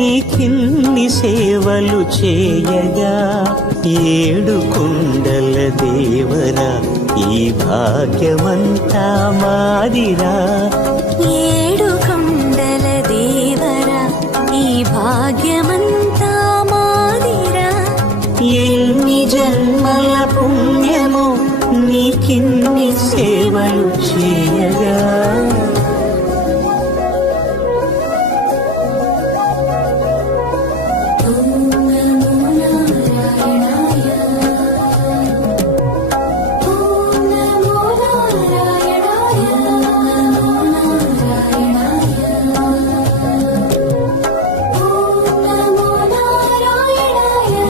నీకిన్ని సేవలు చేయగా ఏడు కొండల దేవరా ఈ భాగ్యమంతా మాదిరా ఏడు కొండల దేవరా ఈ భాగ్యమంతా మాదిరా ఎన్ని జన్మల పుణ్యమో నీకిన్ని సేవలు చేయగా